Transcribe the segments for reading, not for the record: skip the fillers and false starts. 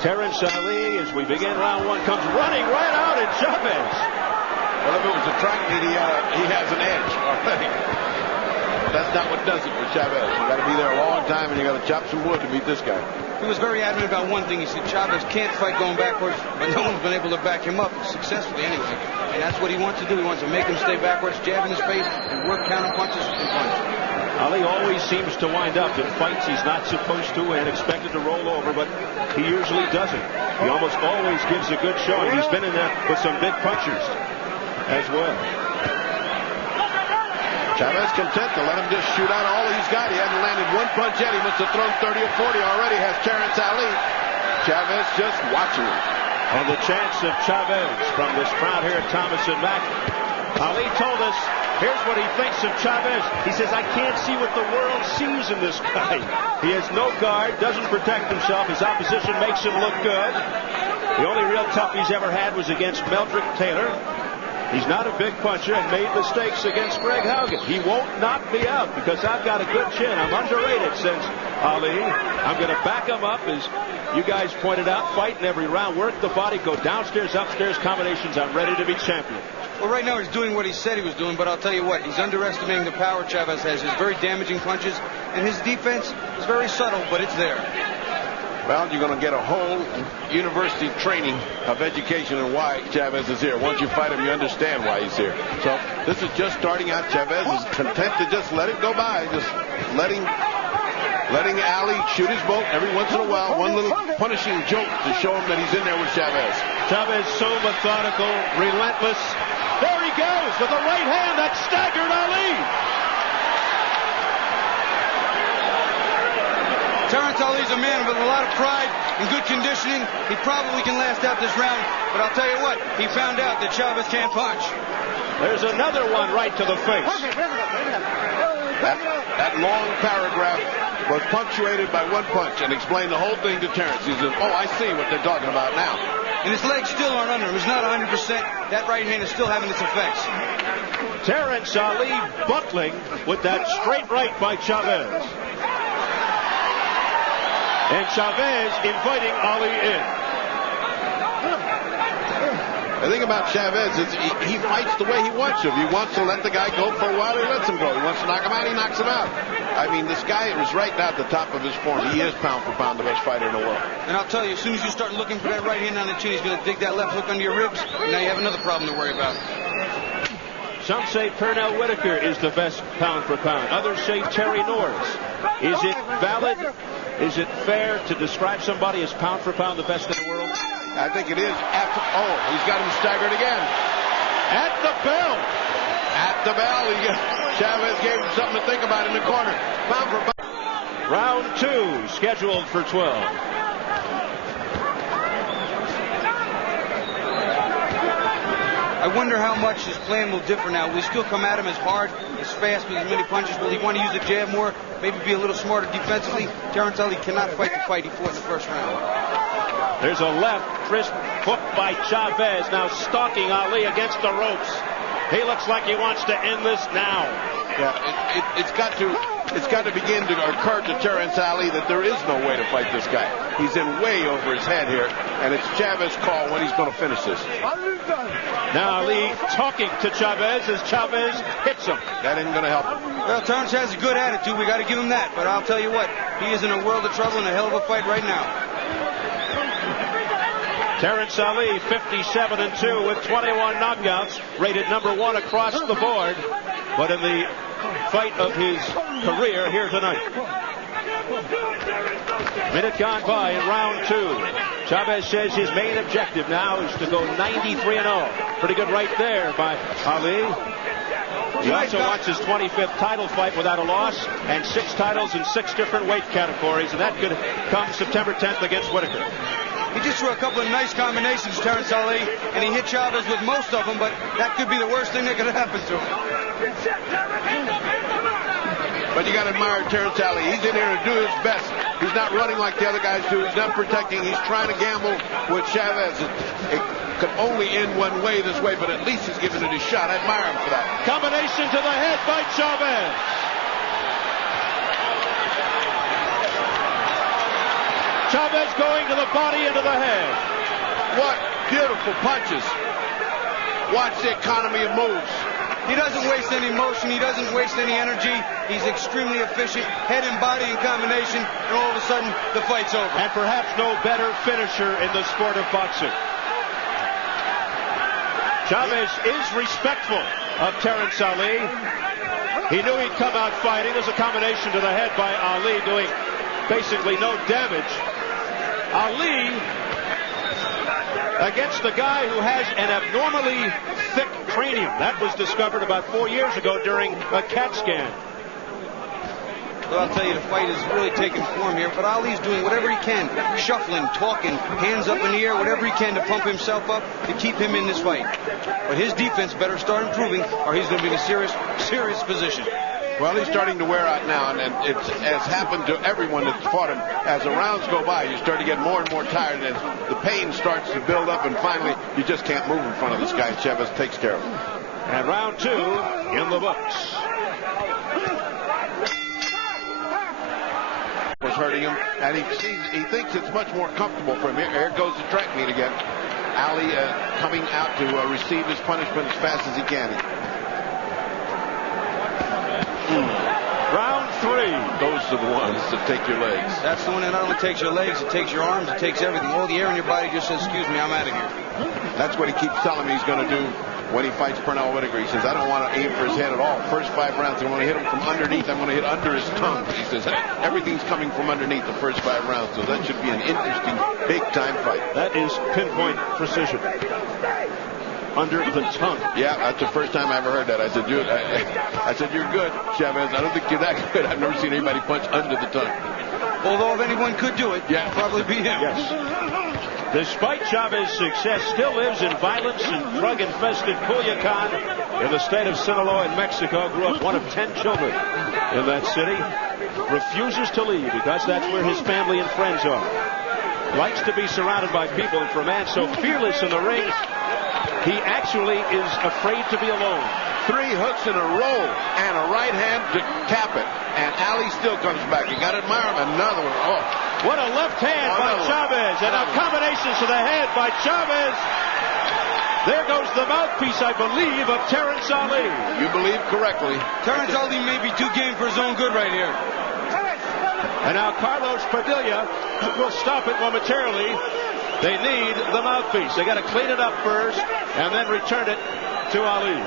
Terrence Alli, as we begin round one, comes running right out at Chavez. Well, if it was a track meet, he has an edge already. That's not what does it for Chavez. You got to be there a long time, and you got to chop some wood to beat this guy. He was very adamant about one thing. He said Chavez can't fight going backwards, but no one's been able to back him up successfully anyway. And that's what he wants to do. He wants to make him stay backwards, jab in his face, and work counter punches and punch. Ali always seems to wind up in fights he's not supposed to and expected to roll over, but he usually doesn't. He almost always gives a good showing. He's been in there with some big punchers as well. Chavez content to let him just shoot out all he's got. He hasn't landed one punch yet. He must have thrown 30 or 40 already. Has Terrence Alli. Chavez just watching him. And the chance of Chavez from this crowd here at Thomas and Mack. Ali told us, here's what he thinks of Chavez. He says, I can't see what the world sees in this guy. He has no guard, doesn't protect himself. His opposition makes him look good. The only real tough he's ever had was against Meldrick Taylor. He's not a big puncher and made mistakes against Greg Haugen. He won't knock me out because I've got a good chin. I'm underrated, says Ali. I'm going to back him up, as you guys pointed out, fight in every round, work the body, go downstairs, upstairs combinations. I'm ready to be champion. Well, right now he's doing what he said he was doing, but I'll tell you what, he's underestimating the power Chavez has. His very damaging punches, and his defense is very subtle, but it's there. Well, you're going to get a whole university training of education and why Chavez is here. Once you fight him, you understand why he's here. So this is just starting out. Chavez is content to just let it go by, just letting Ali shoot his boat every once in a while. One little punishing joke to show him that he's in there with Chavez. Chavez so methodical, relentless. There he goes with a right hand that staggered Ali. Terrence Alli's a man with a lot of pride and good conditioning. He probably can last out this round, but I'll tell you what, he found out that Chavez can't punch. There's another one right to the face. That long paragraph was punctuated by one punch and explained the whole thing to Terrence. He said, oh, I see what they're talking about now. And his legs still aren't under him. He's not 100%. That right hand is still having its effects. Terrence Ali buckling with that straight right by Chavez. And Chavez inviting Ali in. The thing about Chavez is he fights the way he wants to. If he wants to let the guy go for a while, he lets him go. He wants to knock him out, he knocks him out. I mean, this guy is right now at the top of his form. He is pound for pound the best fighter in the world. And I'll tell you, as soon as you start looking for that right hand on the chin, he's going to dig that left hook under your ribs, and now you have another problem to worry about. Some say Pernell Whitaker is the best pound for pound. Others say Terry Norris. Is it valid? Is it fair to describe somebody as pound for pound the best in the world? I think it is. He's got him staggered again. At the bell. At the bell. Chavez gave him something to think about in the corner. Pound for pound. Round 2 scheduled for 12. I wonder how much his plan will differ now. Will he still come at him as hard, as fast, with as many punches? Will he want to use the jab more, maybe be a little smarter defensively? Terrence Alli cannot fight the fight he fought in the first round. There's a left wrist hook by Chavez, now stalking Ali against the ropes. He looks like he wants to end this now. Yeah, it's got to begin to occur to Terrence Alli that there is no way to fight this guy. He's in way over his head here, and it's Chavez's call when he's going to finish this. Now Ali talking to Chavez as Chavez hits him. That isn't going to help him. Well, Terrence has a good attitude. We got to give him that. But I'll tell you what, he is in a world of trouble and a hell of a fight right now. Terrence Alli, 57-2 with 21 knockouts, rated #1 across the board. But in the fight of his career here tonight. Minute gone by in round 2. Chavez says his main objective now is to go 93-0. Pretty good right there by Ali. He also wants his 25th title fight without a loss and 6 titles in 6 different weight categories. And that could come September 10th against Whitaker. He just threw a couple of nice combinations, Terrence Alli, and he hit Chavez with most of them, but that could be the worst thing that could happen to him. But you got to admire Terrence Alli. He's in here to do his best. He's not running like the other guys do. He's not protecting. He's trying to gamble with Chavez. It could only end one way this way, but at least he's giving it a shot. I admire him for that. Combination to the head by Chavez. Chavez going to the body and to the head. What beautiful punches. Watch the economy of moves. He doesn't waste any motion. He doesn't waste any energy. He's extremely efficient. Head and body in combination. And all of a sudden, the fight's over. And perhaps no better finisher in the sport of boxing. Chavez is respectful of Terrence Alli. He knew he'd come out fighting. There's a combination to the head by Ali doing basically no damage. Ali against the guy who has an abnormally thick cranium. That was discovered about 4 years ago during a CAT scan. Well, I'll tell you, the fight is really taking form here, but Ali's doing whatever he can, shuffling, talking, hands up in the air, whatever he can to pump himself up to keep him in this fight. But his defense better start improving, or he's going to be in a serious position. Well, he's starting to wear out now, and it has happened to everyone that's fought him. As the rounds go by, you start to get more and more tired, and the pain starts to build up, and finally, you just can't move in front of this guy. Chavez takes care of him. And round 2 in the books. Was hurting him, and he thinks it's much more comfortable for him. Here goes the track meet again. Ali coming out to receive his punishment as fast as he can. Round 3. Those are the ones that take your legs. That's the one that not only takes your legs, it takes your arms, it takes everything. All the air in your body just says, excuse me, I'm out of here. That's what he keeps telling me he's going to do when he fights Pernell Whitaker. He says, I don't want to aim for his head at all. First 5 rounds, I want to hit him from underneath. I'm going to hit under his tongue. He says, everything's coming from underneath the first 5 rounds. So that should be an interesting, big-time fight. That is pinpoint precision. Under the tongue. Yeah, that's the first time I ever heard that. I said, you're good, Chavez. I don't think you're that good. I've never seen anybody punch under the tongue. Although if anyone could do it, yeah, probably be him. Yes. Despite Chavez's success, still lives in violence and drug-infested Culiacan in the state of Sinaloa in Mexico. Grew up one of 10 children in that city. Refuses to leave because that's where his family and friends are. Likes to be surrounded by people, and for a man so fearless in the ring, he actually is afraid to be alone. 3 hooks in a row and a right hand to tap it. And Ali still comes back. You got to admire him. Another one. Oh. What a left hand by Chavez. And now combinations to the head by Chavez. There goes the mouthpiece, I believe, of Terrence Alli. You believe correctly. Terrence Alli may be too game for his own good right here. And now Carlos Padilla will stop it momentarily. They need the mouthpiece. They got to clean it up first and then return it to Ali.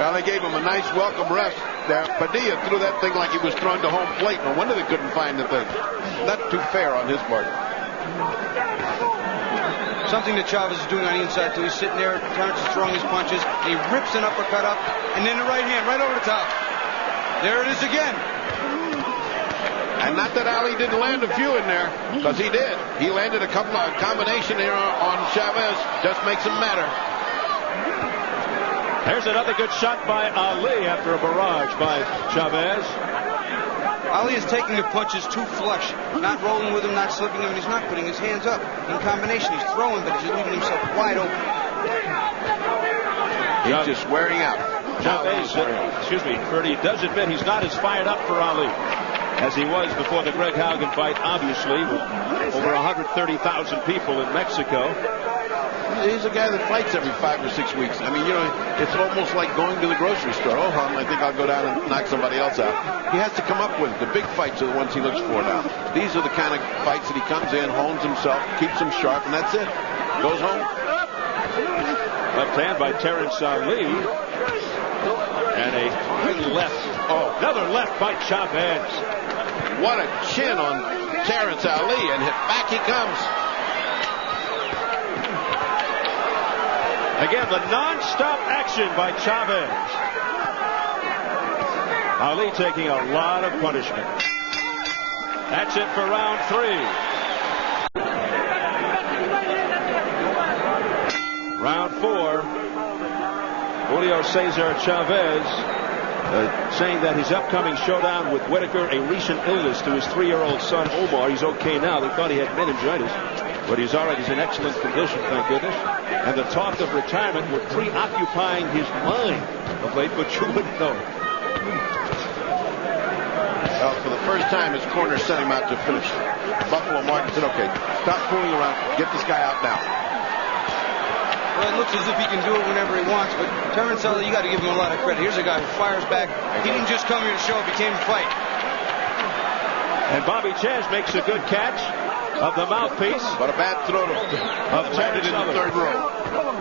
Well, they gave him a nice welcome rest there. Padilla threw that thing like he was thrown to home plate. No wonder they couldn't find the thing. Not too fair on his part. Something that Chavez is doing on the inside, too. He's sitting there. Terrence is throwing his punches. He rips an uppercut up, and then the right hand right over the top. There it is again. And not that Ali didn't land a few in there, because he did. He landed a couple of combination here on Chavez. Just makes him matter. There's another good shot by Ali after a barrage by Chavez. Ali is taking the punches too flush, not rolling with him, not slipping him, and he's not putting his hands up. In combination, he's throwing, but he's leaving himself wide open. He's just wearing out. Chavez, Ferdy does admit he's not as fired up for Ali as he was before the Greg Haugen fight, obviously, with over 130,000 people in Mexico. He's a guy that fights every 5 or 6 weeks. I mean, you know, it's almost like going to the grocery store. Oh, I think I'll go down and knock somebody else out. He has to come up with it. The big fights are the ones he looks for now. These are the kind of fights that he comes in, hones himself, keeps him sharp, and that's it. Goes home. Left hand by Terrence Alli. And a hard left. Oh, another left by Chavez. What a chin on Terrence Alli, and back he comes. Again, the non-stop action by Chavez. Ali taking a lot of punishment. That's it for round 3. Round 4. Julio Cesar Chavez saying that his upcoming showdown with Whitaker, a recent illness to his 3-year-old son Omar. He's okay now. They thought he had meningitis, but he's all right. He's in excellent condition, thank goodness. And the talk of retirement were preoccupying his mind of late, but you wouldn't know. Well, for the first time his corner sent him out to finish. Buffalo Martin said, okay, stop fooling around. Get this guy out now. Well, it looks as if he can do it whenever he wants, but Terrence, you got to give him a lot of credit. Here's a guy who fires back. He didn't just come here to show up. He came to fight. And Bobby Chez makes a good catch of the mouthpiece. But a bad throw of Terrence in the third row.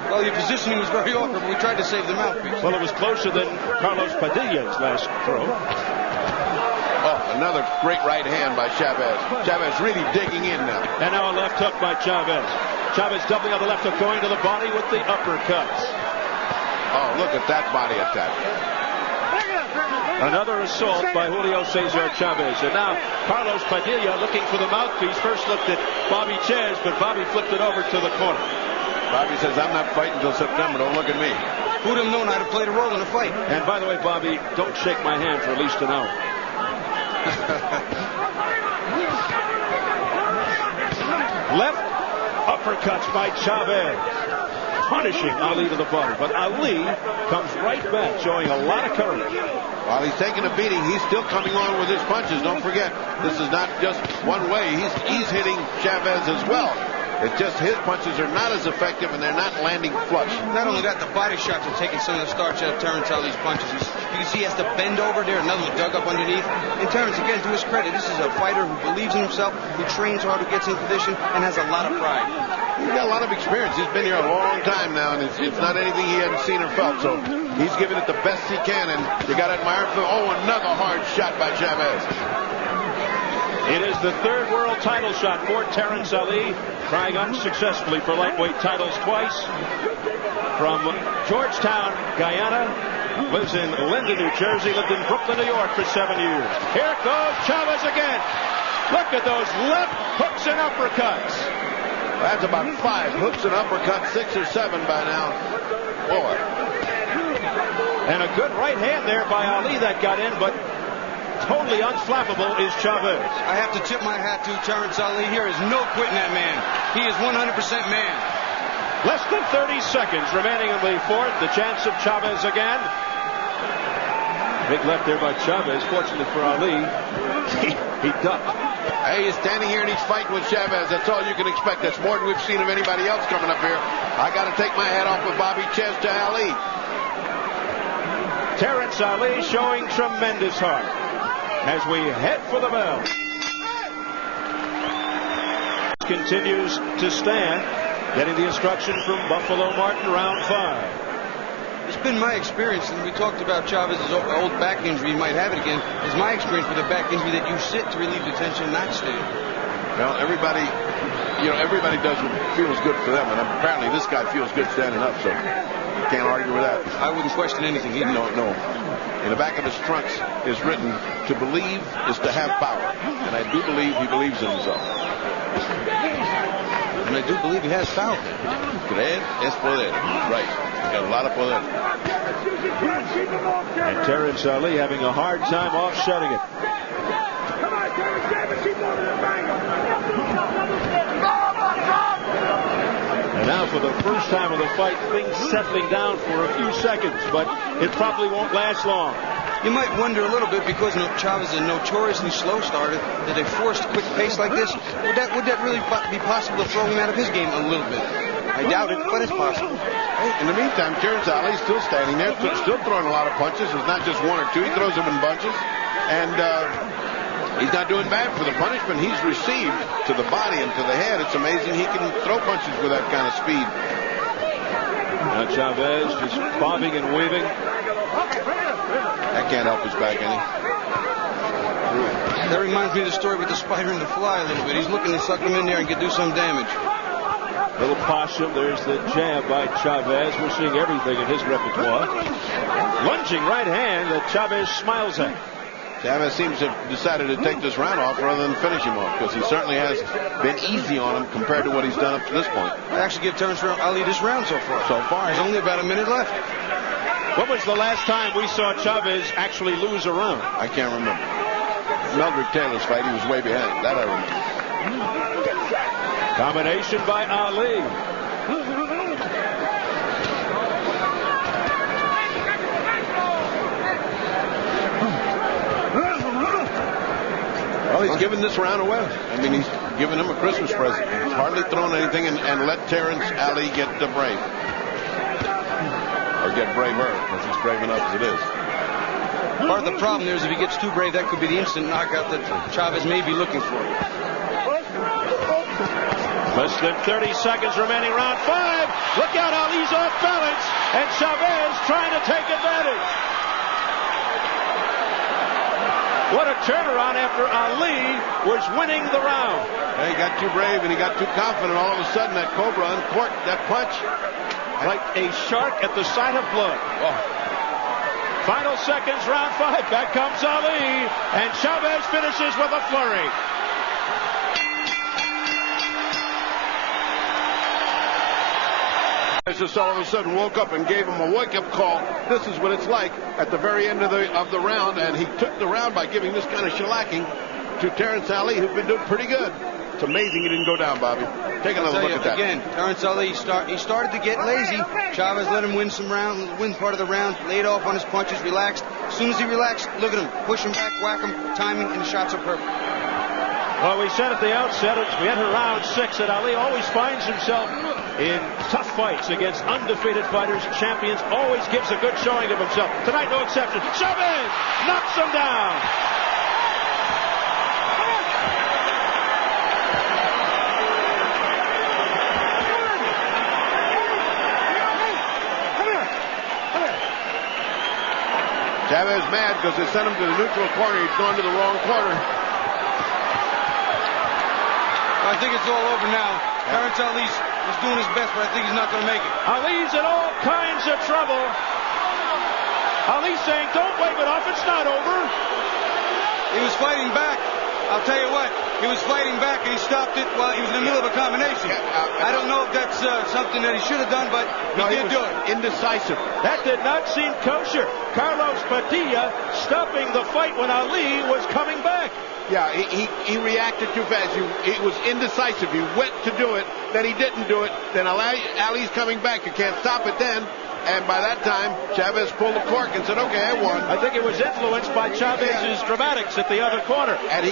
Well, your positioning was very awkward, but we tried to save the mouthpiece. Well, it was closer than Carlos Padilla's last throw. Oh, another great right hand by Chavez. Chavez really digging in now. And now a left hook by Chavez. Chavez doubling on the left hook, going to the body with the uppercuts. Oh, look at that body attack. Another assault by Julio Cesar Chavez. And now Carlos Padilla looking for the mouthpiece. First looked at Bobby Chez, but Bobby flipped it over to the corner. Bobby says, I'm not fighting until September. Don't look at me. Who'd have known how to play the role in a fight? And by the way, Bobby, don't shake my hand for at least an hour. Left uppercuts by Chavez, punishing Ali to the body. But Ali comes right back, showing a lot of courage. While he's taking a beating, he's still coming on with his punches. Don't forget, this is not just one way. He's hitting Chavez as well. It's just his punches are not as effective, and they're not landing flush. Not only that, the body shots are taking some of the starch out of Terrence Ali's punches. You can see he has to bend over there. Another one dug up underneath. And Terrence, again, to his credit, this is a fighter who believes in himself, who trains hard, who gets in position, and has a lot of pride. He's got a lot of experience. He's been here a long time now, and it's not anything he hadn't seen or felt. So he's giving it the best he can, and you got to admire him. Oh, another hard shot by Chavez. It is the third world title shot for Terrence Ali, trying unsuccessfully for lightweight titles twice. From Georgetown, Guyana, lives in Linden, New Jersey, lived in Brooklyn, New York for 7 years. Here goes Chavez again. Look at those left hooks and uppercuts. That's about 5 hooks and uppercuts, 6 or 7 by now. Boy. And a good right hand there by Ali that got in, but totally unflappable is Chavez. I have to tip my hat to Terrence Ali. Here is no quitting that man. He is 100% man. Less than 30 seconds remaining in the fourth. The chance of Chavez again. Big left there by Chavez. Fortunately for Ali, he ducked. Hey, he's standing here and he's fighting with Chavez. That's all you can expect. That's more than we've seen of anybody else coming up here. I got to take my hat off with Bobby Chez to Ali. Terrence Ali showing tremendous heart as we head for the bell. Continues to stand, getting the instruction from Buffalo Martin, round 5. It's been my experience, and we talked about Chavez's old back injury. He might have it again. It's my experience with a back injury that you sit to relieve the tension, not stand. Well, everybody does what feels good for them, and apparently this guy feels good standing up, so you can't argue with that. I wouldn't question anything he did. No. In the back of his trunks is written, to believe is to have power. And I do believe he believes in himself. And I do believe he has power. Creer es poder. Right. He's got a lot of poder. And Terrence Ali having a hard time offsetting it. And now for the first time of the fight, things settling down for a few seconds, but it probably won't last long. You might wonder a little bit, because Chavez is a notoriously slow starter, that a forced quick pace like this, would that really be possible to throw him out of his game a little bit? I doubt it, but it's possible. Hey, in the meantime, Terrence Ali's still standing there, still throwing a lot of punches. It's not just 1 or 2. He throws them in bunches. And he's not doing bad for the punishment he's received to the body and to the head. It's amazing he can throw punches with that kind of speed. Now Chavez just bobbing and weaving. That can't help his back any. That reminds me of the story with the spider and the fly a little bit. He's looking to suck him in there and could do some damage. Little possum. There's the jab by Chavez. We're seeing everything in his repertoire. Lunging right hand that Chavez smiles at. Chavez seems to have decided to take this round off rather than finish him off, because he certainly has been easy on him compared to what he's done up to this point. I actually give Terrence Ali this round so far. There's only about a minute left. When was the last time we saw Chavez actually lose a round? I can't remember. Meldrick Taylor's fight, he was way behind. That I remember. Combination by Ali. Well, he's giving this round away. I mean, he's giving him a Christmas present. He's hardly thrown anything and let Terrence Alli get the brave. Or get braver, because he's brave enough as it is. Part of the problem there is if he gets too brave, that could be the instant knockout that Chavez may be looking for. Less than 30 seconds remaining, round 5. Look out, Ali's off balance, and Chavez trying to take advantage. What a turnaround after Ali was winning the round. Yeah, he got too brave and he got too confident. All of a sudden, that Cobra uncorked that punch. Like a shark at the sight of blood. Oh. Final seconds, round 5. Back comes Ali, and Chavez finishes with a flurry. Just all of a sudden woke up and gave him a wake-up call. This is what it's like at the very end of the round, and he took the round by giving this kind of shellacking to Terrence Alli, who's been doing pretty good. It's amazing he didn't go down, Bobby. Take another look at that. Again, Terrence Alli, he started to get lazy. Chavez let him win part of the round, laid off on his punches, relaxed. As soon as he relaxed, look at him, push him back, whack him, timing, and the shots are perfect. Well, we said at the outset, as we enter round 6, that Ali always finds himself in tough fights against undefeated fighters, champions, always gives a good showing of himself. Tonight, no exception. Chavez knocks him down. Chavez mad because they sent him to the neutral corner. He's gone to the wrong corner. I think it's all over now. Terrence Alli is doing his best, but I think he's not going to make it. Ali's in all kinds of trouble. Ali's saying, don't wave it off. It's not over. He was fighting back. I'll tell you what. He was fighting back, and he stopped it while he was in the middle of a combination. I don't know if that's something that he should have done, but he did do it. Indecisive. That did not seem kosher. Carlos Padilla stopping the fight when Ali was coming back. Yeah, he reacted too fast. He was indecisive. He went to do it, then he didn't do it. Then Ali's coming back. You can't stop it then. And by that time, Chavez pulled the cork and said, okay, I won. I think it was influenced by Chavez's dramatics at the other corner. And he